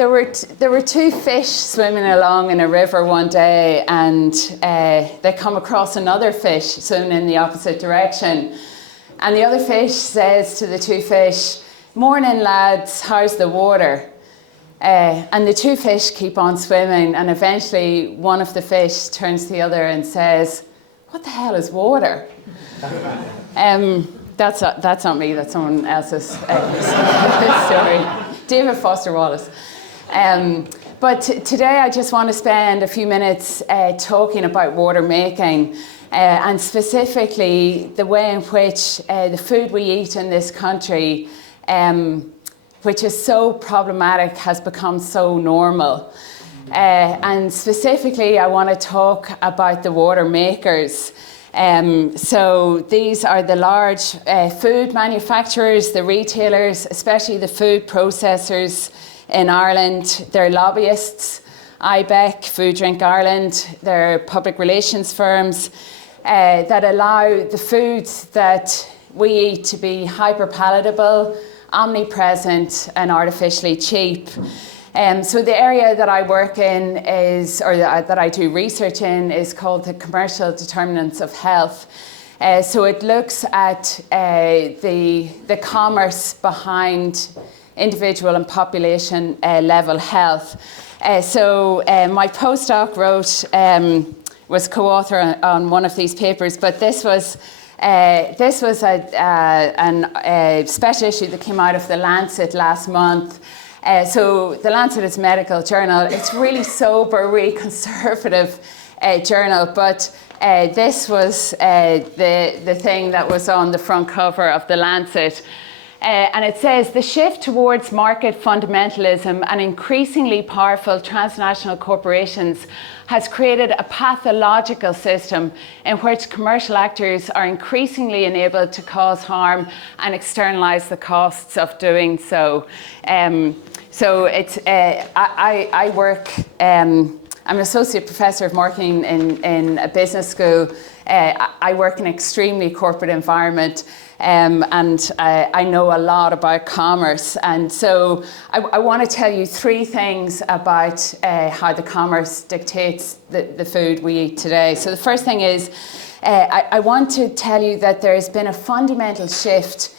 there were two fish swimming along in a river one day, and they come across another fish swimming in the opposite direction. And the other fish says to the two fish, "Morning, lads, how's the water?" And the two fish keep on swimming, and eventually one of the fish turns to the other and says, "What the hell is water?" That's not me, that's someone else's story. David Foster Wallace. But today I just want to spend a few minutes talking about water making, and specifically the way in which the food we eat in this country, which is so problematic, has become so normal. And specifically I want to talk about the water makers. So these are the large food manufacturers, the retailers, especially the food processors in Ireland. They're lobbyists, IBEC, Food Drink Ireland. They're public relations firms that allow the foods that we eat to be hyper-palatable, omnipresent, and artificially cheap. So the area that I work in that I do research in, is called the commercial determinants of health. So it looks at the commerce behind individual and population level health. So my postdoc was co-author on one of these papers, but this was a special issue that came out of the Lancet last month. So the Lancet is a medical journal. It's really sober, really conservative journal, but this was the thing that was on the front cover of the Lancet. And it says, "The shift towards market fundamentalism and increasingly powerful transnational corporations has created a pathological system in which commercial actors are increasingly enabled to cause harm and externalize the costs of doing so." So it's, I work, I'm an associate professor of marketing in a business school. I work in an extremely corporate environment. And I know a lot about commerce. And so I want to tell you three things about how the commerce dictates the food we eat today. So the first thing is, I want to tell you that there has been a fundamental shift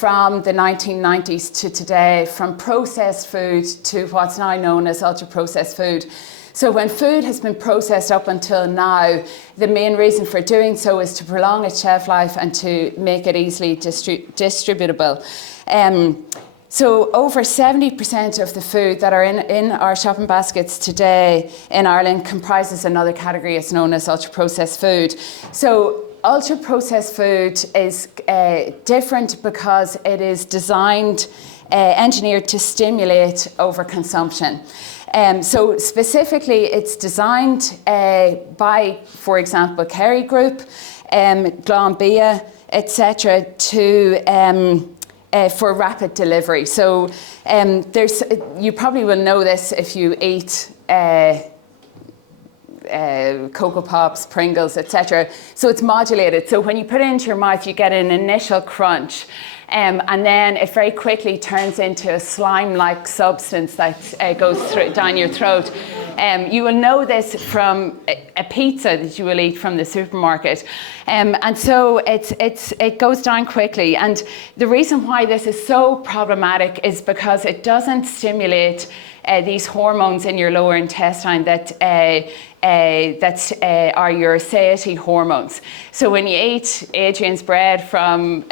from the 1990s to today, from processed food to what's now known as ultra-processed food. So when food has been processed up until now, the main reason for doing so is to prolong its shelf life and to make it easily distributable. So over 70% of the food that are in our shopping baskets today in Ireland comprises another category. It's known as ultra-processed food. So ultra-processed food is different because it is designed, engineered to stimulate overconsumption. So specifically, it's designed by, for example, Kerry Group, Glanbia, etc., for rapid delivery. So you probably will know this if you eat Cocoa Pops, Pringles, etc. So it's modulated. So when you put it into your mouth, you get an initial crunch. And then it very quickly turns into a slime-like substance that goes down your throat. You will know this from a pizza that you will eat from the supermarket. And so it goes down quickly. And the reason why this is so problematic is because it doesn't stimulate these hormones in your lower intestine that are your satiety hormones. So when you eat Adrian's bread from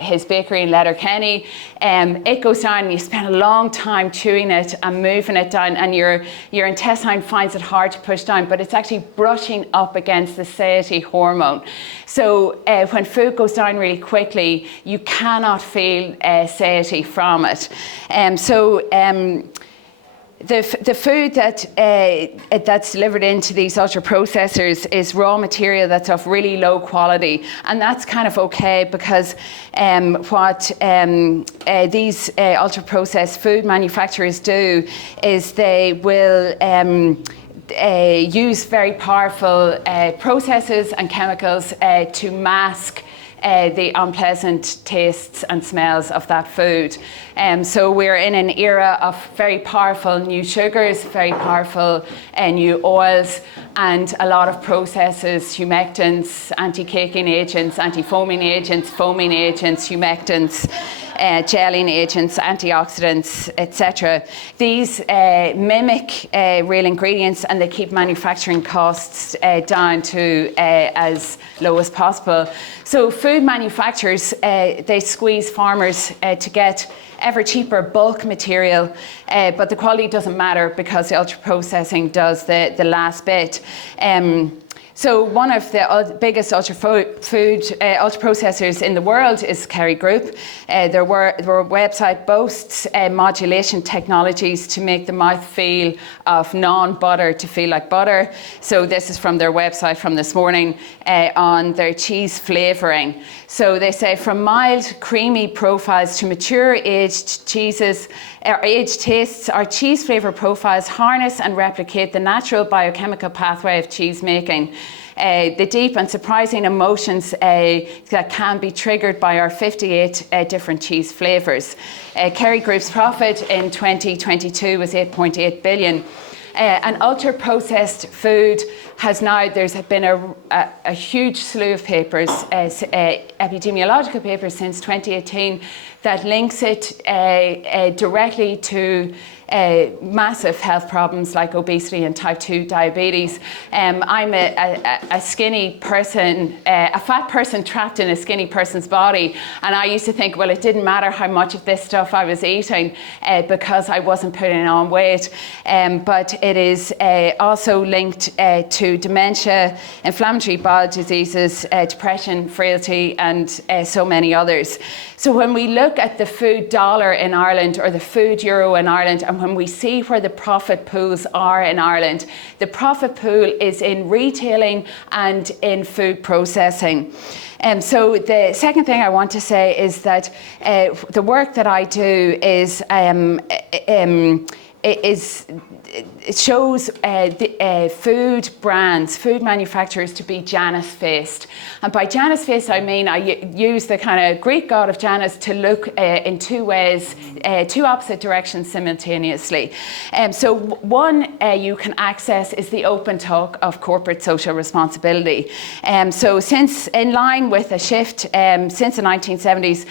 his bakery in Letterkenny, it goes down and you spend a long time chewing it and moving it down, and your intestine finds it hard to push down, but it's actually brushing up against the satiety hormone. So when food goes down really quickly, you cannot feel satiety from it. The food that's delivered into these ultra processors is raw material that's of really low quality, and that's kind of okay because what these ultra processed food manufacturers do is they will use very powerful processes and chemicals to mask the unpleasant tastes and smells of that food. So we're in an era of very powerful new sugars, very powerful new oils, and a lot of processes, humectants, anti-caking agents, anti-foaming agents, foaming agents, humectants, gelling agents, antioxidants, etc. These mimic real ingredients, and they keep manufacturing costs down to as low as possible. So food manufacturers, they squeeze farmers to get ever cheaper bulk material, but the quality doesn't matter because the ultra processing does the last bit. So one of the biggest ultra processors in the world is Kerry Group. Their website boasts modulation technologies to make the mouth feel of non-butter to feel like butter. So this is from their website from this morning on their cheese flavouring. So they say from mild, creamy profiles to mature aged cheeses, or aged tastes, our cheese flavour profiles harness and replicate the natural biochemical pathway of cheese making. The deep and surprising emotions that can be triggered by our 58 different cheese flavours. Kerry Group's profit in 2022 was 8.8 billion. And ultra-processed food has now, there's been a huge slew of papers, epidemiological papers since 2018 that links it directly to massive health problems like obesity and type 2 diabetes. I'm a skinny person, a fat person trapped in a skinny person's body, and I used to think, well, it didn't matter how much of this stuff I was eating because I wasn't putting on weight. But it is also linked to dementia, inflammatory bowel diseases, depression, frailty, and so many others. So when we look at the food dollar in Ireland or the food euro in Ireland, and when we see where the profit pools are in Ireland, the profit pool is in retailing and in food processing. So the second thing I want to say is that the work that I do it shows food brands, food manufacturers to be Janus-faced. And by Janus-faced, I mean I use the kind of Greek god of Janus to look in two ways, two opposite directions simultaneously. So one you can access is the open talk of corporate social responsibility. So since, in line with a shift since the 1970s,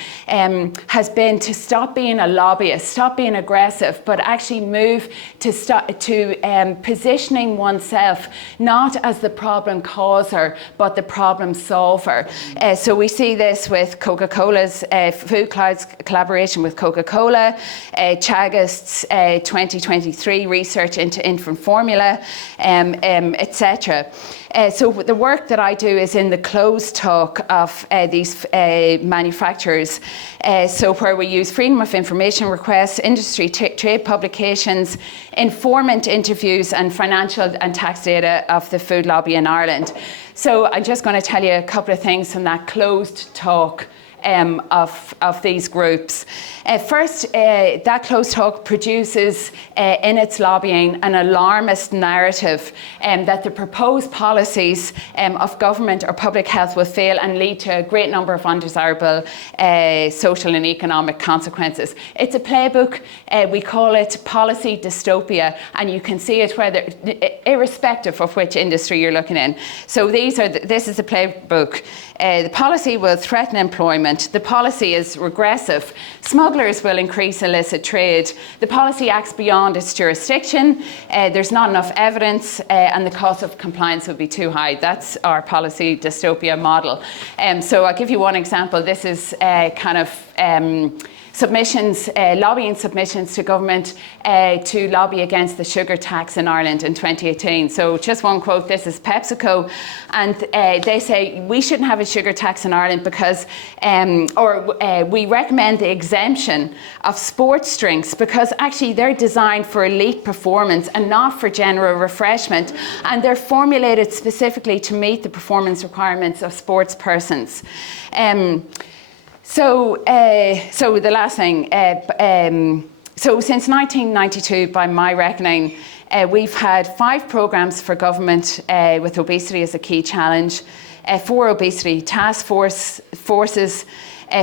has been to stop being a lobbyist, stop being aggressive, but actually move to positioning oneself not as the problem causer, but the problem solver. So we see this with Coca-Cola's Food Cloud's collaboration with Coca-Cola, Chagast's 2023 research into infant formula, etc. So the work that I do is in the closed talk of these manufacturers. So where we use freedom of information requests, industry trade publications, informant interviews, and financial and tax data of the food lobby in Ireland. So I'm just going to tell you a couple of things from that closed talk of these groups. First, that closed talk produces in its lobbying an alarmist narrative that the proposed policies of government or public health will fail and lead to a great number of undesirable social and economic consequences. It's a playbook. We call it policy dystopia, and you can see it whether, irrespective of which industry you're looking in. So this is the playbook. The policy will threaten employment. The policy is regressive. Smugglers will increase illicit trade. The policy acts beyond its jurisdiction. There's not enough evidence, and the cost of compliance will be too high. That's our policy dystopia model. So I'll give you one example. This is kind of submissions, lobbying submissions to government to lobby against the sugar tax in Ireland in 2018. So just one quote, this is PepsiCo, and they say we shouldn't have a sugar tax in Ireland because, we recommend the exemption of sports drinks because actually they're designed for elite performance and not for general refreshment, and they're formulated specifically to meet the performance requirements of sports persons. So the last thing, so since 1992, by my reckoning, we've had 5 programs for government with obesity as a key challenge. 4 obesity task forces,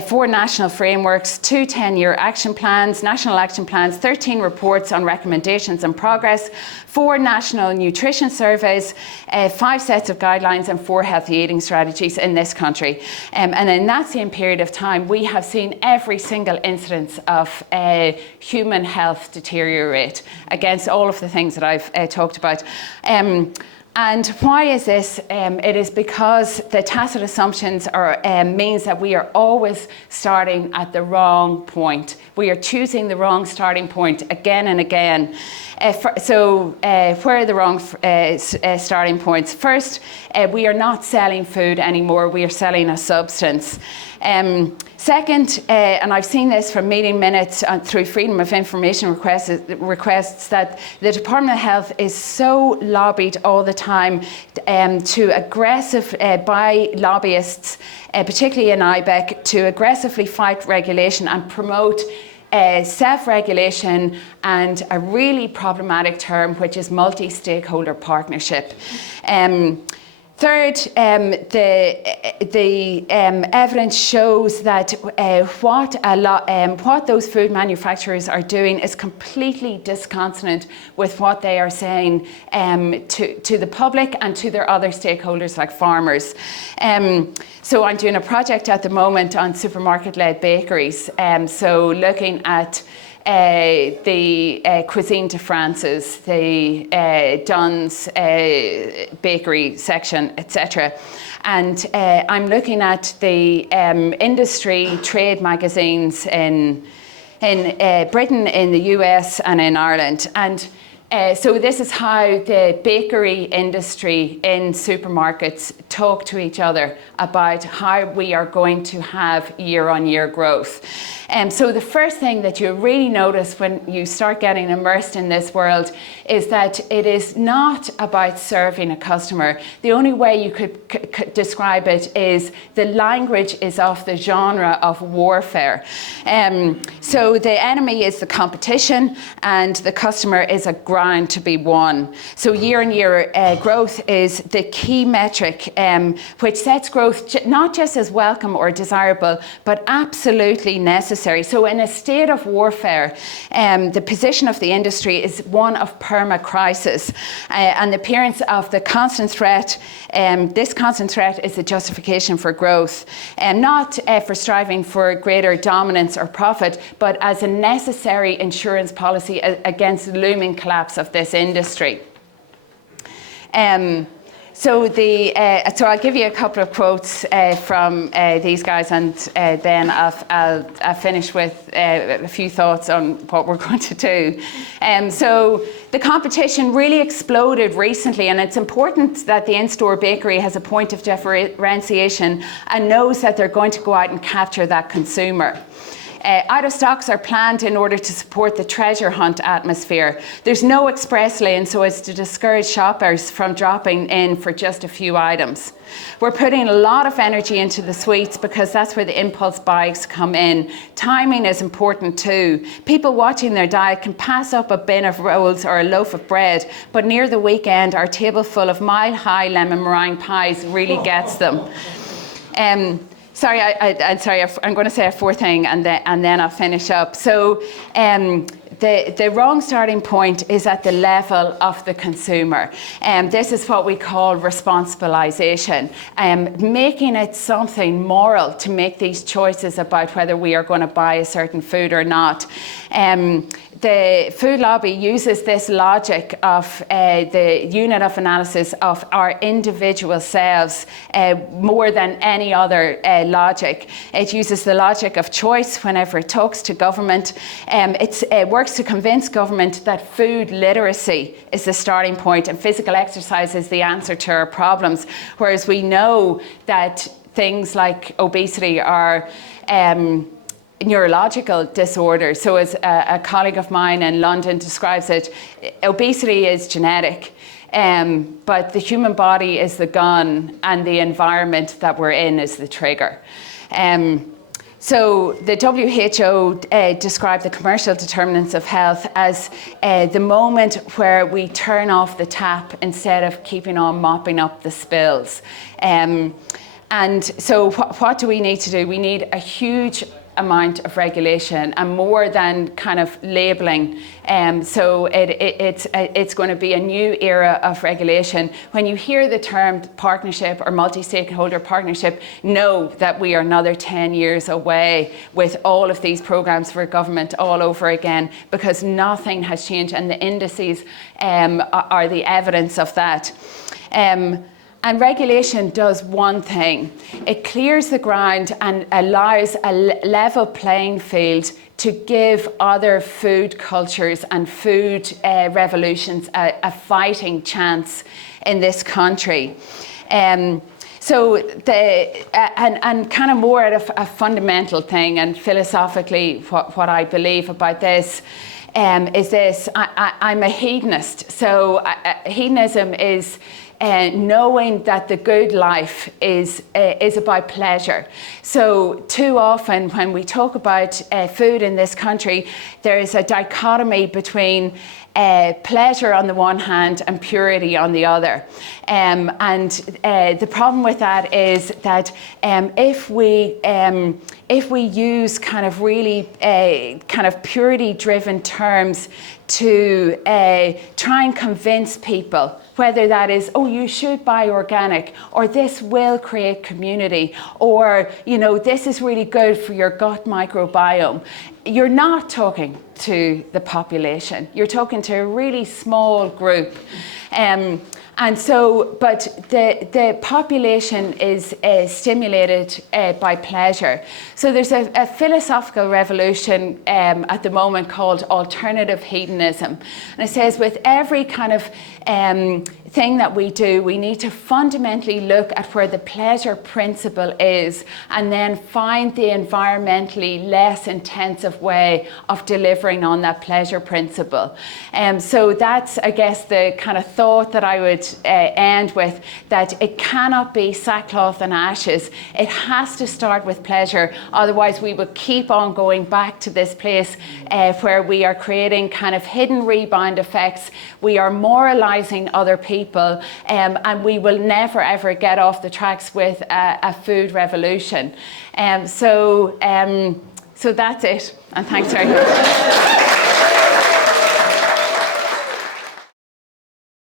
4 national frameworks, 2 10-year action plans, national action plans, 13 reports on recommendations and progress, 4 national nutrition surveys, 5 sets of guidelines and 4 healthy eating strategies in this country. And in that same period of time, we have seen every single incidence of human health deteriorate against all of the things that I've talked about. And why is this? It is because the tacit assumptions means that we are always starting at the wrong point. We are choosing the wrong starting point again and again. Where are the wrong starting points? First, we are not selling food anymore. We are selling a substance. Second, and I've seen this from meeting minutes through Freedom of Information requests that the Department of Health is so lobbied all the time by lobbyists, particularly in IBEC, to aggressively fight regulation and promote self-regulation and a really problematic term, which is multi-stakeholder partnership. Third, the evidence shows that what those food manufacturers are doing is completely disconsonant with what they are saying to the public and to their other stakeholders like farmers. So I'm doing a project at the moment on supermarket-led bakeries. So looking at the Cuisine de France's, the Dunn's bakery section, etc. And I'm looking at the industry trade magazines in Britain, in the US and in Ireland. And so this is how the bakery industry in supermarkets talk to each other about how we are going to have year-on-year growth. So the first thing that you really notice when you start getting immersed in this world is that it is not about serving a customer. The only way you could describe it is the language is of the genre of warfare. So the enemy is the competition and the customer is a ground to be won. So year-on-year growth is the key metric which sets growth not just as welcome or desirable, but absolutely necessary. So in a state of warfare, the position of the industry is one of perma-crisis. And the appearance of the constant threat, this constant threat is the justification for growth. Not for striving for greater dominance or profit, but as a necessary insurance policy against the looming collapse of this industry. So I'll give you a couple of quotes from these guys, and then I'll finish with a few thoughts on what we're going to do. So the competition really exploded recently, and it's important that the in-store bakery has a point of differentiation and knows that they're going to go out and capture that consumer. Out of stocks are planned in order to support the treasure hunt atmosphere. There's no express lane so as to discourage shoppers from dropping in for just a few items. We're putting a lot of energy into the sweets because that's where the impulse buys come in. Timing is important too. People watching their diet can pass up a bin of rolls or a loaf of bread, but near the weekend, our table full of mile-high lemon meringue pies really gets them. I'm going to say a fourth thing and then I'll finish up. So the wrong starting point is at the level of the consumer. This is what we call responsibilization, making it something moral to make these choices about whether we are going to buy a certain food or not. The food lobby uses this logic of the unit of analysis of our individual selves more than any other logic. It uses the logic of choice whenever it talks to government. It works to convince government that food literacy is the starting point and physical exercise is the answer to our problems, whereas we know that things like obesity are neurological disorders. So as a colleague of mine in London describes it, obesity is genetic, but the human body is the gun and the environment that we're in is the trigger. So the WHO described the commercial determinants of health as the moment where we turn off the tap instead of keeping on mopping up the spills. And so what do we need to do? We need a huge amount of regulation and more than kind of labelling. So it's going to be a new era of regulation. When you hear the term partnership or multi-stakeholder partnership, know that we are another 10 years away with all of these programs for government all over again, because nothing has changed, and the indices are the evidence of that. And regulation does one thing. It clears the ground and allows a level playing field to give other food cultures and food revolutions a fighting chance in this country. So and kind of more at a fundamental thing, and philosophically what I believe about this is this. I'm a hedonist. So hedonism is knowing that the good life is about pleasure. So too often when we talk about food in this country, there is a dichotomy between pleasure on the one hand and purity on the other. And the problem with that is that if we use kind of really kind of purity-driven terms to try and convince people, whether that is, oh, you should buy organic, or this will create community, or, you know, this is really good for your gut microbiome. You're not talking to the population. You're talking to a really small group. And so, but the population is stimulated by pleasure. So there's a philosophical revolution at the moment called alternative hedonism. And it says with every kind of thing that we do, we need to fundamentally look at where the pleasure principle is, and then find the environmentally less intensive way of delivering on that pleasure principle. So that's, I guess, the kind of thought that I would end with, that it cannot be sackcloth and ashes. It has to start with pleasure. Otherwise, we will keep on going back to this place where we are creating kind of hidden rebound effects. We are moralizing other people, and we will never ever get off the tracks with a food revolution. So that's it, and thanks very much.